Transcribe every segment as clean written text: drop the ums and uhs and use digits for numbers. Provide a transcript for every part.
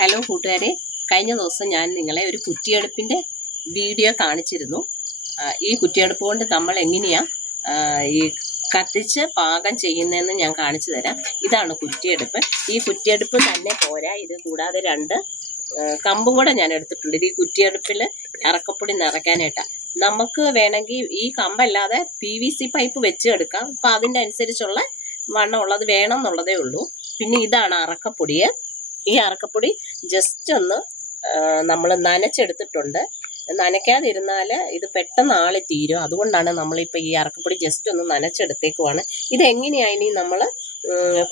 Hello കൂട്ടുകാരെ, കഴിഞ്ഞ ദിവസം ഞാൻ നിങ്ങളെ ഒരു കുറ്റിയടുപ്പിൻ്റെ വീഡിയോ കാണിച്ചിരുന്നു. ഈ കുറ്റിയടുപ്പ് കൊണ്ട് നമ്മൾ എങ്ങനെയാണ് ഈ കത്തിച്ച് പാകം ചെയ്യുന്നതെന്ന് ഞാൻ കാണിച്ചു തരാം. ഇതാണ് കുറ്റിയടുപ്പ്. ഈ കുറ്റിയടുപ്പ് തന്നെ പോരാ, ഇത് കൂടാതെ 2 കമ്പും കൂടെ ഞാൻ എടുത്തിട്ടുണ്ട്. ഇത് ഈ കുറ്റിയടുപ്പിൽ ഇറക്കപ്പൊടി നിറയ്ക്കാനായിട്ടാണ്. നമുക്ക് വേണമെങ്കിൽ ഈ കമ്പല്ലാതെ PVC പൈപ്പ് വെച്ച് എടുക്കാം. അപ്പം അതിൻ്റെ അനുസരിച്ചുള്ള വണ്ണമുള്ളത് വേണം എന്നുള്ളതേ ഉള്ളൂ. പിന്നെ ഇതാണ് അറക്കപ്പൊടി. ഈ അറക്കപ്പൊടി ജസ്റ്റ് ഒന്ന് നമ്മൾ നനച്ചെടുത്തിട്ടുണ്ട്. നനയ്ക്കാതിരുന്നാൽ ഇത് പെട്ടെന്ന് ആളി തീരും. അതുകൊണ്ടാണ് നമ്മളിപ്പോൾ ഈ അറക്കപ്പൊടി ജസ്റ്റ് ഒന്ന് നനച്ചെടുത്തേക്കുവാണ്. ഇതെങ്ങനെയാണ് ഇനി നമ്മൾ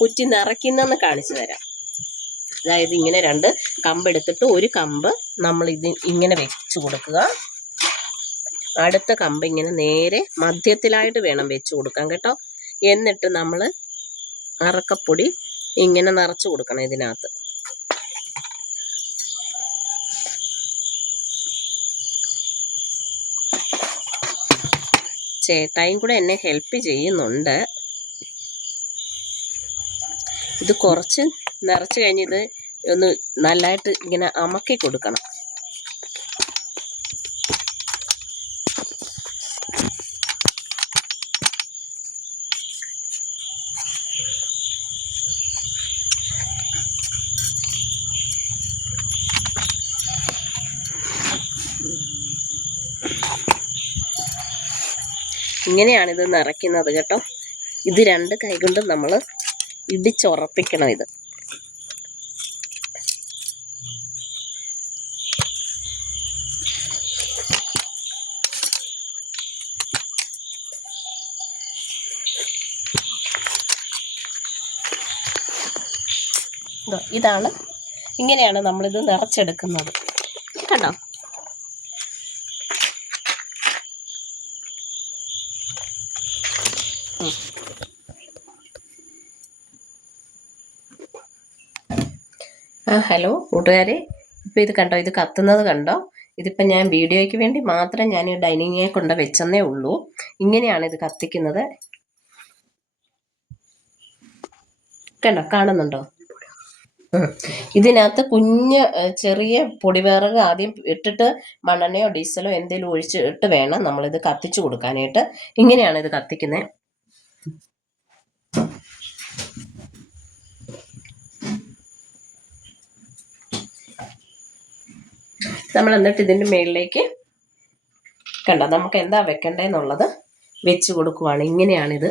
കുറ്റി നിറയ്ക്കുന്നതെന്ന് കാണിച്ചു തരാം. അതായത് ഇങ്ങനെ 2 കമ്പ് എടുത്തിട്ട് ഒരു കമ്പ് നമ്മൾ ഇങ്ങനെ വെച്ച് കൊടുക്കുക. അടുത്ത കമ്പ് ഇങ്ങനെ നേരെ മധ്യത്തിലായിട്ട് വേണം വെച്ച് കൊടുക്കാൻ കേട്ടോ. എന്നിട്ട് നമ്മൾ അറക്കപ്പൊടി ഇങ്ങനെ നിറച്ച് കൊടുക്കണം ഇതിനകത്ത്. ചേട്ടായും കൂടെ എന്നെ ഹെൽപ്പ് ചെയ്യുന്നുണ്ട്. ഇത് കുറച്ച് നിറച്ച് കഴിഞ്ഞ് ഇത് ഒന്ന് നല്ലതായിട്ട് ഇങ്ങനെ അമക്കി കൊടുക്കണം. ഇങ്ങനെയാണിത് നിറയ്ക്കുന്നത് കേട്ടോ. ഇത് 2 കൈ കൊണ്ട് നമ്മൾ ഇടിച്ചുറപ്പിക്കണം. ഇത് ഇതാണ്, ഇങ്ങനെയാണ് നമ്മളിത് നിറച്ചെടുക്കുന്നത് കണ്ടോ. ഹലോ കൂട്ടുകാരെ, ഇപ്പോൾ ഇത് കണ്ടോ, ഇത് കത്തുന്നത് കണ്ടോ. ഇതിപ്പോൾ ഞാൻ വീഡിയോയ്ക്ക് വേണ്ടി മാത്രം ഞാൻ ഡൈനിങ്ങിൽ കൊണ്ട് വെച്ചെന്നേ ഉള്ളൂ. ഇങ്ങനെയാണ് ഇത് കത്തിക്കുന്നത് കണ്ടോ, കാണുന്നുണ്ടോ. ഇതിനകത്ത് കുഞ്ഞ് ചെറിയ പൊടിവിറക് ആദ്യം ഇട്ടിട്ട് മണ്ണെണ്ണയോ ഡീസലോ എന്തെങ്കിലും ഒഴിച്ചിട്ട് വേണം നമ്മളിത് കത്തിച്ചു കൊടുക്കാനായിട്ട്. ഇങ്ങനെയാണ് ഇത് കത്തിക്കുന്നത്. നമ്മൾ എന്നിട്ട് ഇതിൻ്റെ മുകളിലേക്ക് കണ്ടോ നമുക്ക് എന്താ വെക്കേണ്ടതെന്നുള്ളത് വെച്ച് കൊടുക്കുവാണ്. ഇങ്ങനെയാണിത്.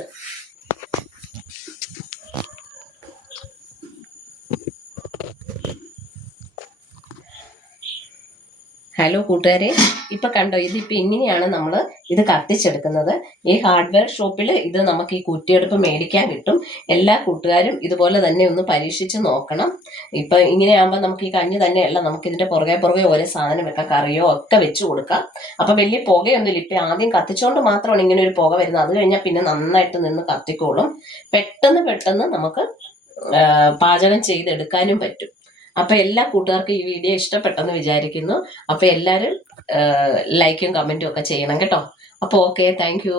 ഹലോ കൂട്ടുകാരെ, ഇപ്പം കണ്ടോ, ഇതിപ്പോൾ ഇങ്ങനെയാണ് നമ്മൾ ഇത് കത്തിച്ചെടുക്കുന്നത്. ഈ ഹാർഡ്വെയർ ഷോപ്പിൽ ഇത് നമുക്ക് ഈ കുറ്റിയടുപ്പ് മേടിക്കാൻ കിട്ടും. എല്ലാ കൂട്ടുകാരും ഇതുപോലെ തന്നെ ഒന്ന് പരീക്ഷിച്ച് നോക്കണം. ഇപ്പം ഇങ്ങനെയാകുമ്പോൾ നമുക്ക് ഈ കഞ്ഞി തന്നെയല്ല, നമുക്ക് ഇതിൻ്റെ പുറകെ ഓരോ സാധനം വെക്കാം, കറിയോ ഒക്കെ വെച്ച് കൊടുക്കാം. അപ്പം വലിയ പുകയൊന്നുമില്ല. ഇപ്പം ആദ്യം കത്തിച്ചുകൊണ്ട് മാത്രമാണ് ഇങ്ങനെ ഒരു പുക വരുന്നത്. അത് കഴിഞ്ഞാൽ പിന്നെ നന്നായിട്ട് നിന്ന് കത്തിക്കോളും. പെട്ടെന്ന് നമുക്ക് പാചകം ചെയ്തെടുക്കാനും പറ്റും. അപ്പോൾ എല്ലാ കൂട്ടുകാർക്കും ഈ വീഡിയോ ഇഷ്ടപ്പെട്ടെന്ന് വിചാരിക്കുന്നു. അപ്പോൾ എല്ലാവരും ലൈക്കും കമൻറ്റും ഒക്കെ ചെയ്യണം കേട്ടോ. അപ്പോൾ ഓക്കെ, താങ്ക് യു.